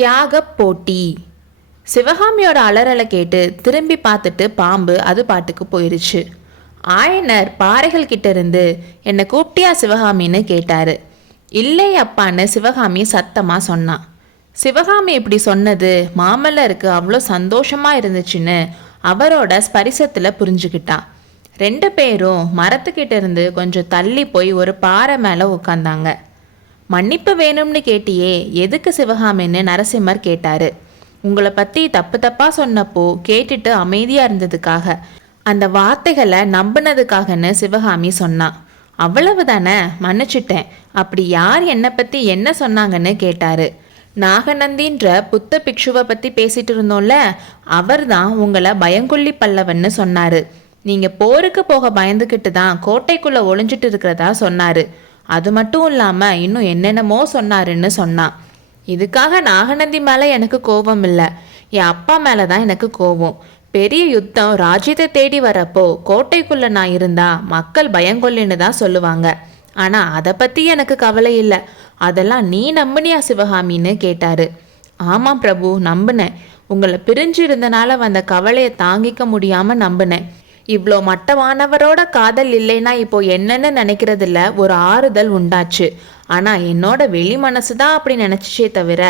தியாக போட்டி. சிவகாமியோட அலறலை கேட்டு திரும்பி பார்த்துட்டு பாம்பு அது பாட்டுக்கு போயிருச்சு. ஆயனர் பாறைகள் கிட்ட இருந்து என்னை கூப்பிட்டியா சிவகாமின்னு கேட்டாரு. இல்லை அப்பான்னு சிவகாமி சத்தமா சொன்னான். சிவகாமி இப்படி சொன்னது மாமல்லருக்கு அவ்வளோ சந்தோஷமா இருந்துச்சுன்னு அவரோட ஸ்பரிசத்துல புரிஞ்சுக்கிட்டான். 2 பேரும் மரத்துக்கிட்ட இருந்து கொஞ்சம் தள்ளி போய் ஒரு பாறை மேல உட்காந்தாங்க. மன்னிப்பு வேணும்னு கேட்டியே, எதுக்கு சிவகாமின்னு நரசிம்மர் கேட்டாரு. உங்களை பத்தி தப்பு தப்பா சொன்னப்போ கேட்டுட்டு அமைதியா இருந்ததுக்காக, அந்த வார்த்தைகளை நம்பினதுக்காகன்னு சிவகாமி சொன்னான். அவ்வளவுதானே, மன்னிச்சிட்டேன். அப்படி யார் என்னை பத்தி என்ன சொன்னாங்கன்னு கேட்டாரு. நாகநந்தின்ற புத்த பிக்ஷுவை பத்தி பேசிட்டு இருந்தோம்ல, அவர் தான் உங்களை பயங்கொல்லி பல்லவன்னு சொன்னாரு. நீங்க போருக்கு போக பயந்துக்கிட்டு தான் கோட்டைக்குள்ள ஒளிஞ்சிட்டு இருக்கிறதா சொன்னாரு. அது மட்டும் இல்லாம இன்னும் என்னென்னமோ சொன்னாருன்னு சொன்னான். இதுக்காக நாகநந்தி மேல எனக்கு கோபம் இல்லை, என் அப்பா மேலதான் எனக்கு கோபம். பெரிய யுத்தம் ராஜ்யத்தை தேடி வரப்போ கோட்டைக்குள்ள நான் இருந்தா மக்கள் பயங்கொல்லின்னு தான் சொல்லுவாங்க. ஆனா அதை பத்தி எனக்கு கவலை இல்லை. அதெல்லாம் நீ நம்பினியா சிவகாமின்னு கேட்டாரு. ஆமாம் பிரபு, நம்பினேன். உங்களை பிரிஞ்சு இருந்தனால வந்த கவலையை தாங்கிக்க முடியாம நம்பினேன். இவ்வளோ மட்டமானவரோட காதல் இல்லைன்னா இப்போ என்னன்னு நினைக்கிறதுல ஒரு ஆறுதல் உண்டாச்சு. ஆனா என்னோட வெளி மனசு தான் அப்படி நினைச்சிச்சே தவிர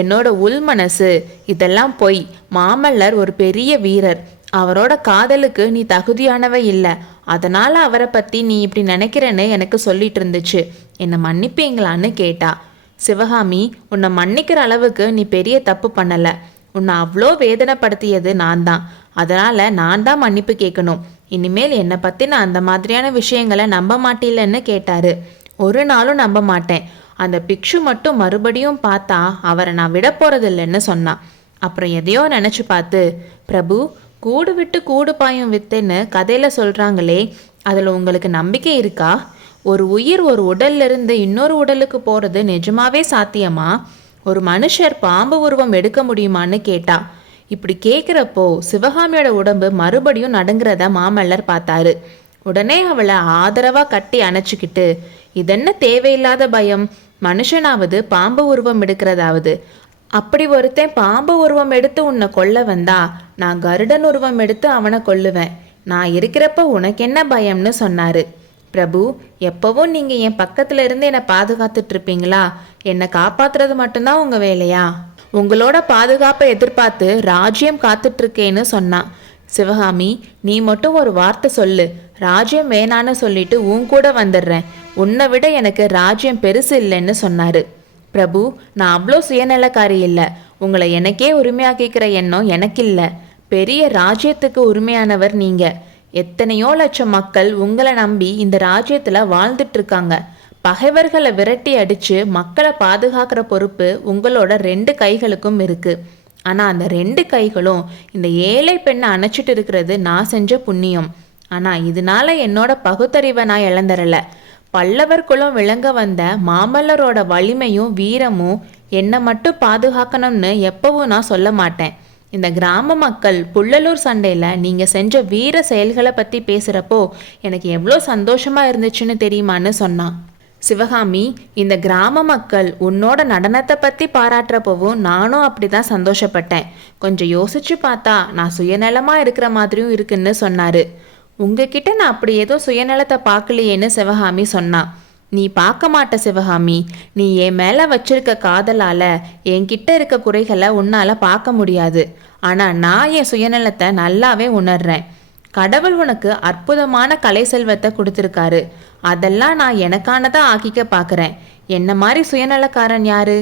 என்னோட உள் மனசு இதெல்லாம் பொய். மாமல்லர் ஒரு பெரிய வீரர். அவரோட காதலுக்கு நீ தகுதியானவ இல்லை. அதனால அவரை பத்தி நீ இப்படி நினைக்கிறேன்னு எனக்கு சொல்லிட்டு இருந்துச்சு. என்னை மன்னிப்பீங்களான்னு கேட்டா. சிவகாமி, உன்னை மன்னிக்கிற அளவுக்கு நீ பெரிய தப்பு பண்ணல. உன்னை அவ்வளோ வேதனைப்படுத்தியது நான் தான். அதனால நான் தான் மன்னிப்பு கேட்கணும். இனிமேல் என்னை பத்தி நான் அந்த மாதிரியான விஷயங்களை நம்ப மாட்டேன்னு கேட்டாரு. ஒரு நாளும் நம்ப மாட்டேன். அந்த பிக்ஷு மட்டும் மறுபடியும் பார்த்தா அவரை நான் விட போறதில்லைன்னு சொன்னான். அப்புறம் எதையோ நினைச்சு பார்த்து, பிரபு, கூடு விட்டு கூடு பாயும் வித்துன்னு கதையில சொல்றாங்களே, அதுல உங்களுக்கு நம்பிக்கை இருக்கா? ஒரு உயிர் ஒரு உடல்ல இருந்து இன்னொரு உடலுக்கு போறது நிஜமாவே சாத்தியமா? ஒரு மனுஷர் பாம்பு உருவம் எடுக்க முடியுமான்னு கேட்டா. இப்படி கேட்குறப்போ சிவகாமியோட உடம்பு மறுபடியும் நடுங்கிறத மாமல்லர் பார்த்தாரு. உடனே அவளை ஆதரவா கட்டி அணைச்சிக்கிட்டு, இதென்ன தேவையில்லாத பயம்? மனுஷனாவது பாம்பு உருவம் எடுக்கிறதாவது. அப்படி ஒருத்தன் பாம்பு உருவம் எடுத்து உன்னை கொல்ல வந்தா நான் கருடன் உருவம் எடுத்து அவனை கொல்லுவேன். நான் இருக்கிறப்ப உனக்கு என்ன பயம்னு சொன்னாரு. பிரபு, எப்பவும் நீங்க என் பக்கத்துல இருந்து என்னை பாதுகாத்துட்டு இருப்பீங்களா? என்னை காப்பாத்துறது மட்டும்தான் உங்க வேலையா? உங்களோட பாதுகாப்பை எதிர்பார்த்து ராஜ்யம் காத்துட்டு இருக்கேன்னு சொன்னான். சிவகாமி, நீ மட்டும் ஒரு வார்த்தை சொல்லு, ராஜ்யம் வேணான்னு சொல்லிட்டு உன் கூட வந்துடுறேன். உன்னை விட எனக்கு ராஜ்யம் பெருசு இல்லைன்னு சொன்னாரு. பிரபு, நான் அவ்வளோ சுயநலக்காரி இல்லை. உங்களை எனக்கே உரிமையாக்கிக்கிற எண்ணம் எனக்கு இல்லை. பெரிய ராஜ்யத்துக்கு உரிமையானவர் நீங்க. எத்தனையோ லட்சம் மக்கள் உங்களை நம்பி இந்த ராஜ்யத்துல வாழ்ந்துட்டு இருக்காங்க. பகைவர்களை விரட்டி அடிச்சு மக்களை பாதுகாக்கிற பொறுப்பு உங்களோட 2 கைகளுக்கும் இருக்கு. ஆனா அந்த 2 கைகளும் இந்த ஏழை பெண்ணை அணைச்சிட்டு இருக்கிறது நான் செஞ்ச புண்ணியம். ஆனா இதனால என்னோட பகுத்தறிவை நான் இழந்துடல. பல்லவர் குலம் விளங்க வந்த மாமல்லரோட வலிமையும் வீரமும் என்னை மட்டும் பாதுகாக்கணும்னு எப்பவும் நான் சொல்ல மாட்டேன். இந்த கிராம மக்கள் புள்ளலூர் சண்டையில நீங்க செஞ்ச வீர செயல்களை பத்தி பேசுறப்போ எனக்கு எவ்வளோ சந்தோஷமா இருந்துச்சுன்னு தெரியுமான்னு சொன்னான். சிவகாமி, இந்த கிராம மக்கள் உன்னோட நடனத்தை பத்தி பாராட்டுறப்பவும் நானும் அப்படிதான் சந்தோஷப்பட்டேன். கொஞ்சம் யோசிச்சு பார்த்தா நான் சுயநலமா இருக்கிற மாதிரியும் இருக்குன்னு சொன்னாரு. உங்ககிட்ட நான் அப்படி ஏதோ சுயநலத்தை பார்க்கலையேன்னு சிவகாமி சொன்னான். நீ பார்க்க மாட்ட சிவகாமி. நீ என் மேல வச்சிருக்க காதலால என்கிட்ட இருக்க குறைகளை உன்னால பார்க்க முடியாது. ஆனா நான் என் சுயநலத்தை நல்லாவே உணர்றேன். கடவுள் உனக்கு அற்புதமான கலை செல்வத்தை கொடுத்துருக்காரு. அதெல்லாம் நான் எனக்கானதா ஆக்கிக்க பார்க்குறேன். என்ன மாதிரி சுயநலக்காரன் யாரு?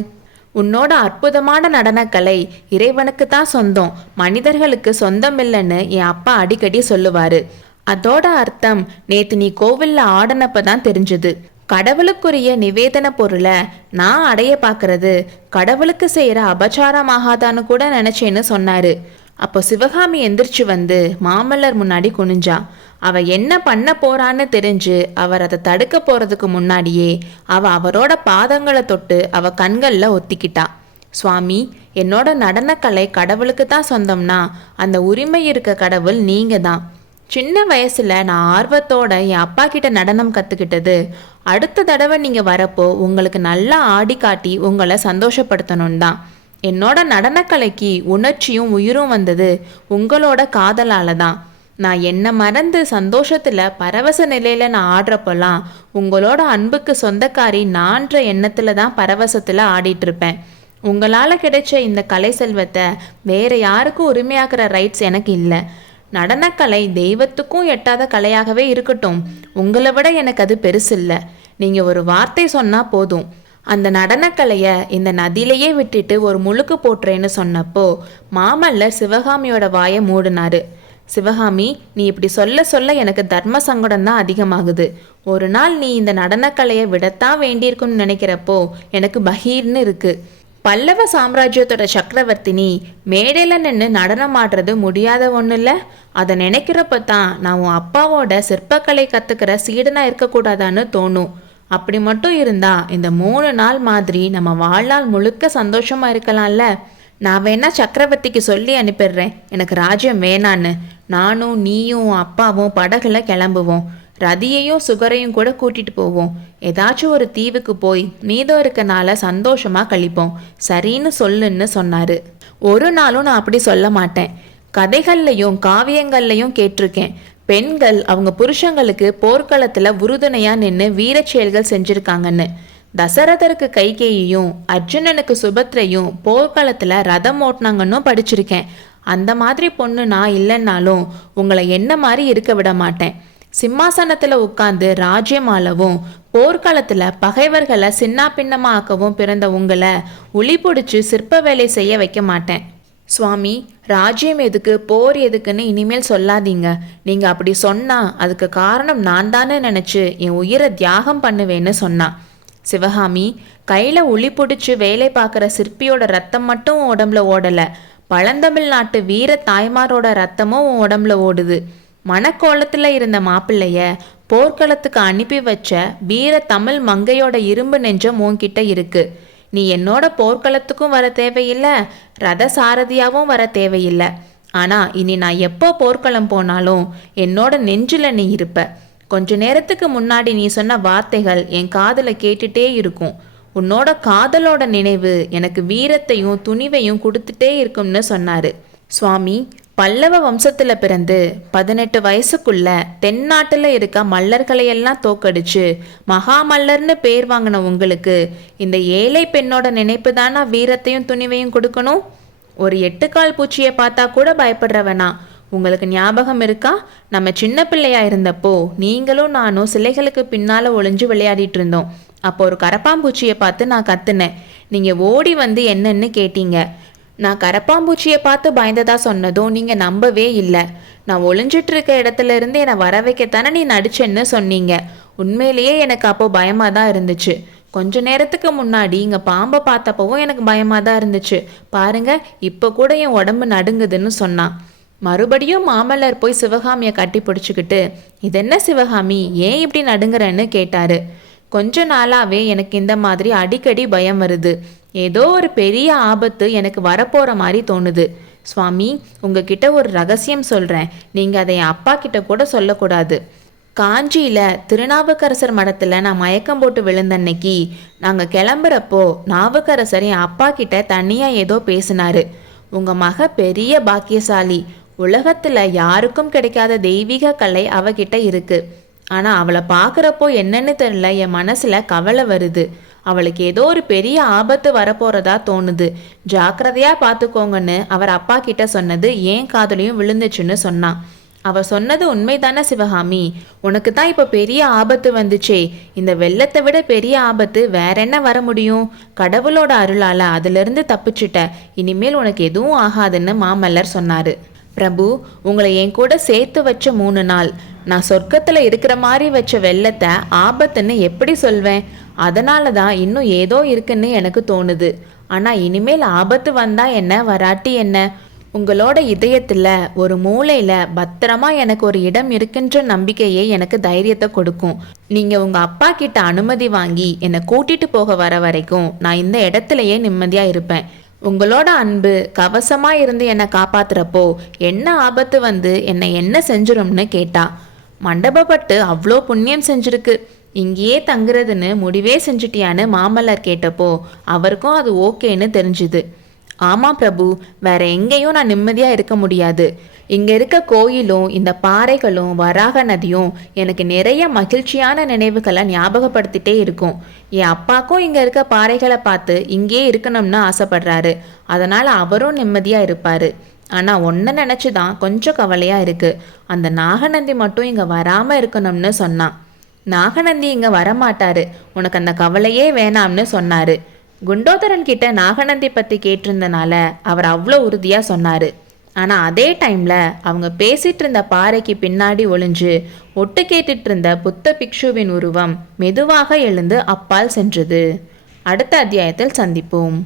உன்னோட அற்புதமான நடனக்கலை இறைவனுக்கு தான் சொந்தம், மனிதர்களுக்கு சொந்தம் இல்லைன்னு என் அப்பா அடிக்கடி சொல்லுவாரு. அதோட அர்த்தம் நேத்து நீ கோவில்ல ஆடனப்பதான் தெரிஞ்சது. கடவுளுக்குரிய நிவேதன பொருளை நான் அடைய பார்க்கறது கடவுளுக்கு செய்யற அபச்சாரமாகாதான்னு கூட நினைச்சேன்னு சொன்னாரு. அப்போ சிவகாமி எந்திரிச்சு வந்து மாமல்லர் முன்னாடி குனிஞ்சா. அவ என்ன பண்ண போறான்னு தெரிஞ்சு அவர் அதை தடுக்க போறதுக்கு முன்னாடியே அவரோட பாதங்களை தொட்டு அவ கண்கள்ல ஒத்திக்கிட்டா. சுவாமி, என்னோட நடனக்கலை கடவுளுக்கு தான் சொந்தம்னா அந்த உரிமை இருக்க கடவுள் நீங்க தான். சின்ன வயசுல நான் ஆர்வத்தோட என் அப்பா கிட்ட நடனம் கத்துக்கிட்டது அடுத்த தடவை நீங்க வரப்போ உங்களுக்கு நல்லா ஆடி காட்டி உங்களை சந்தோஷப்படுத்தணும் தான். என்னோட நடனக்கலைக்கு உணர்ச்சியும் உயிரும் வந்தது உங்களோட காதலால தான். நான் என்ன மறந்து சந்தோஷத்தில் பரவச நிலையில் நான் ஆடுறப்பெல்லாம் உங்களோட அன்புக்கு சொந்தக்காரி நான்ற எண்ணத்தில் தான் பரவசத்தில் ஆடிட்டுருப்பேன். உங்களால் கிடைச்ச இந்த கலை செல்வத்தை வேறு யாருக்கும் உரிமையாக்குற ரைட்ஸ் எனக்கு இல்லை. நடனக்கலை தெய்வத்துக்கும் எட்டாத கலையாகவே இருக்கட்டும், உங்களை விட எனக்கு அது பெருசு இல்லை. நீங்கள் ஒரு வார்த்தை சொன்னால் போதும், அந்த நடனக்கலையை இந்த நதியிலையே விட்டுட்டு ஒரு முழுக்கு போட்டுறேன்னு சொன்னப்போ மாமல்லர் சிவகாமியோட வாயை மூடினாரு. சிவகாமி, நீ இப்படி சொல்ல சொல்ல எனக்கு தர்ம சங்கடம் தான் அதிகமாகுது. ஒரு நாள் நீ இந்த நடனக்கலையை விடத்தான் வேண்டியிருக்குன்னு நினைக்கிறப்போ எனக்கு பகீர்னு இருக்கு. பல்லவ சாம்ராஜ்யத்தோட சக்கரவர்த்தினி மேடையில் நின்று நடனம் ஆடுறது முடியாத ஒன்றும் இல்லை. அதை நினைக்கிறப்ப தான் நான் உன் அப்பாவோட சிற்பக்கலை கற்றுக்கிற சீடனாக இருக்கக்கூடாதான்னு தோணும். அப்படி மட்டும் இருந்தா இந்த 3 நாள் மாதிரி நம்ம வாழ்நாள் முழுக்க சந்தோஷமா இருக்கலாம்ல. நான் வேணா சக்கரவர்த்திக்கு சொல்லி அனுப்பிடுறேன், எனக்கு ராஜ்யம் வேணான்னு. நானும் நீயும் அப்பாவும் படகுல கிளம்புவோம். ரதியையும் சுகரையும் கூட கூட்டிட்டு போவோம். ஏதாச்சும் ஒரு தீவுக்கு போய் மீதம் இருக்கனால சந்தோஷமா கழிப்போம். சரின்னு சொல்லுன்னு சொன்னாரு. ஒரு நாளும் நான் அப்படி சொல்ல மாட்டேன். கதைகள்லையும் காவியங்கள்லையும் கேட்டிருக்கேன், பெண்கள் அவங்க புருஷங்களுக்கு போர்க்களத்துல உறுதுணையா நின்று வீரச் செயல்கள் செஞ்சிருக்காங்கன்னு. தசரதருக்கு கைகேயையும் அர்ஜுனனுக்கு சுபத்ரையும் போர்க்களத்துல ரதம் ஓட்டினாங்கன்னு படிச்சிருக்கேன். அந்த மாதிரி பொண்ணு நான் இல்லைன்னாலும் உங்களை என்ன மாதிரி இருக்க விட மாட்டேன். சிம்மாசனத்துல உட்கார்ந்து ராஜ்யம் ஆளவும் போர்க்களத்துல பகைவர்களை சின்ன பின்னமா ஆக்கவும் பிறந்த உங்களை உளி பிடிச்சி சிற்ப வேலை செய்ய வைக்க மாட்டேன். சுவாமி, ராஜ்யம் எதுக்கு போர் எதுக்குன்னு இனிமேல் சொல்லாதீங்க. நீங்கள் அப்படி சொன்னால் அதுக்கு காரணம் நான் தானே நினச்சி என் உயிரை தியாகம் பண்ணுவேன்னு சொன்னான். சிவகாமி, கையில் உளி பிடிச்சி வேலை பார்க்குற சிற்பியோட ரத்தம் மட்டும் உடம்புல ஓடலை, பழந்தமிழ்நாட்டு வீர தாய்மாரோட ரத்தமும் உடம்புல ஓடுது. மணக்கோலத்தில் இருந்த மாப்பிள்ளைய போர்க்களத்துக்கு அனுப்பி வச்ச வீர தமிழ் மங்கையோட இரும்பு நெஞ்சம் உன்கிட்ட இருக்கு. நீ என்னோட போர்க்களத்துக்கும் வர தேவையில்லை, ரத சாரதியாகவும் வர தேவையில்லை. ஆனால் இனி நான் எப்போ போர்க்களம் போனாலும் என்னோட நெஞ்சில் நீ இருப்ப. கொஞ்ச நேரத்துக்கு முன்னாடி நீ சொன்ன வார்த்தைகள் என் காதில் கேட்டுட்டே இருக்கும். உன்னோட காதலோட நினைவு எனக்கு வீரத்தையும் துணிவையும் கொடுத்துட்டே இருக்கும்னு சொன்னாரு. சுவாமி, பல்லவ வம்சத்தில் பிறந்து 18 வயசுக்குள்ள தென்னாட்டில் இருக்க மல்லர்களையெல்லாம் தோக்கடிச்சு மகாமல்லர்னு பேர் வாங்கின உங்களுக்கு இந்த ஏழை பெண்ணோட நினைப்பு தானா வீரத்தையும் துணிவையும் கொடுக்கணும்? ஒரு 8 கால் பூச்சியை பார்த்தா கூட பயப்படுறவனா? உங்களுக்கு ஞாபகம் இருக்கா? நம்ம சின்ன பிள்ளையா இருந்தப்போ நீங்களும் நானும் சிலைகளுக்கு பின்னால் ஒளிஞ்சு விளையாடிட்டு இருந்தோம். அப்போ ஒரு கரப்பாம்பூச்சியை பார்த்து நான் கத்துனேன். நீங்கள் ஓடி வந்து என்னன்னு கேட்டீங்க. நான் கரப்பாம்பூச்சியை பார்த்து பயந்ததா சொன்னதும் நீங்கள் நம்பவே இல்லை. நான் ஒளிஞ்சிட்டு இருக்க இடத்துல இருந்து என்னை வர வைக்கத்தானே நீ நடிச்சேன்னு சொன்னீங்க. உண்மையிலேயே எனக்கு அப்போ பயமாக தான் இருந்துச்சு. கொஞ்ச நேரத்துக்கு முன்னாடி இங்கே பாம்பை பார்த்தப்பவும் எனக்கு பயமாக தான் இருந்துச்சு. பாருங்க, இப்போ கூட என் உடம்பு நடுங்குதுன்னு சொன்னான். மறுபடியும் மாமல்லர் போய் சிவகாமியை கட்டி பிடிச்சிக்கிட்டு, இதென்ன சிவகாமி, ஏன் இப்படி நடுங்குறன்னு கேட்டாரு. கொஞ்ச நாளாவே எனக்கு இந்த மாதிரி அடிக்கடி பயம் வருது. ஏதோ ஒரு பெரிய ஆபத்து எனக்கு வரப்போற மாதிரி தோணுது. சுவாமி, உங்ககிட்ட ஒரு ரகசியம் சொல்றேன். நீங்க அதை என் அப்பா கிட்ட கூட சொல்லக்கூடாது. காஞ்சியில திருநாவுக்கரசர் மடத்துல நான் மயக்கம் போட்டு விழுந்தன்னைக்கு நாங்க கிளம்புறப்போ நாவுக்கரசர் என் அப்பா கிட்ட தனியா ஏதோ பேசினாரு. உங்க மக பெரிய பாக்கியசாலி, உலகத்துல யாருக்கும் கிடைக்காத தெய்வீக கலை அவகிட்ட இருக்கு. ஆனா அவளை பார்க்குறப்போ என்னன்னு தெரியல, என் மனசுல கவலை வருது. அவளுக்கு ஏதோ ஒரு பெரிய ஆபத்து வரப்போறதா தோணுது. ஜாக்கிரதையா பார்த்துக்கோங்கன்னு அவர் அப்பா கிட்ட சொன்னது ஏன் காதலையும் விழுந்துச்சுன்னு சொன்னான். அவர் சொன்னது உண்மைதானே சிவகாமி? உனக்கு தான் இப்போ பெரிய ஆபத்து வந்துச்சே. இந்த வெள்ளத்தை விட பெரிய ஆபத்து வேற என்ன வர முடியும்? கடவுளோட அருளால அதிலிருந்து தப்பிச்சுட்ட. இனிமேல் உனக்கு எதுவும் ஆகாதுன்னு மாமல்லர் சொன்னாரு. பிரபு, உங்களை என் கூட சேர்த்து வச்ச 3 நாள் நான் சொர்க்கத்துல இருக்கிற மாதிரி வச்ச வெள்ளத்தை ஆபத்துன்னு எப்படி சொல்வேன்? அதனால தான் இன்னும் ஏதோ இருக்குன்னு எனக்கு தோணுது. ஆனா இனிமேல் ஆபத்து வந்தா என்ன, வராட்டி என்ன, உங்களோட இதயத்துல ஒரு மூலையில பத்திரமா எனக்கு ஒரு இடம் இருக்குன்ற நம்பிக்கையே எனக்கு தைரியத்தை கொடுக்கும். நீங்க உங்க அப்பா கிட்ட அனுமதி வாங்கி என்னை கூட்டிட்டு போக வர வரைக்கும் நான் இந்த இடத்துலயே நிம்மதியா இருப்பேன். உங்களோட அன்பு கவசமா இருந்து என்னை காப்பாத்துறப்போ என்ன ஆபத்து வந்து என்னை என்ன செஞ்சிரும்னு கேட்டா. மண்டபப்பட்டு அவ்வளோ புண்ணியம் செஞ்சிருக்கு, இங்கேயே தங்குறதுன்னு முடிவே செஞ்சுட்டியான்னு மாமல்லர் கேட்டப்போ அவருக்கும் அது ஓகேன்னு தெரிஞ்சுது. ஆமாம் பிரபு, வேற எங்கேயும் நான் நிம்மதியா இருக்க முடியாது. இங்க இருக்க கோயிலும் இந்த பாறைகளும் வராக நதியும் எனக்கு நிறைய மகிழ்ச்சியான நினைவுகளை ஞாபகப்படுத்திட்டே இருக்கும். என் அப்பாக்கும் இங்க இருக்க பாறைகளை பார்த்து இங்கே இருக்கணும்னு ஆசைப்படுறாரு. அதனால அவரும் நிம்மதியா இருப்பாரு. ஆனா ஒன்ன நினைச்சுதான் கொஞ்சம் கவலையா இருக்கு. அந்த நாகநந்தி மட்டும் இங்க வராம இருக்கணும்னு சொன்னான். நாகநந்தி இங்க வரமாட்டாரு, உனக்கு அந்த கவலையே வேணாம்னு சொன்னாரு. குண்டோதரன் கிட்ட நாகநந்தி பத்தி கேட்டிருந்தனால அவர் அவ்வளோ உறுதியா சொன்னாரு. ஆனா அதே டைம்ல அவங்க பேசிட்டு இருந்த பாறைக்கு பின்னாடி ஒளிஞ்சு ஒட்டு கேட்டுட்டு இருந்த புத்த பிக்ஷுவின் உருவம் மெதுவாக எழுந்து அப்பால் சென்றது. அடுத்த அத்தியாயத்தில் சந்திப்போம்.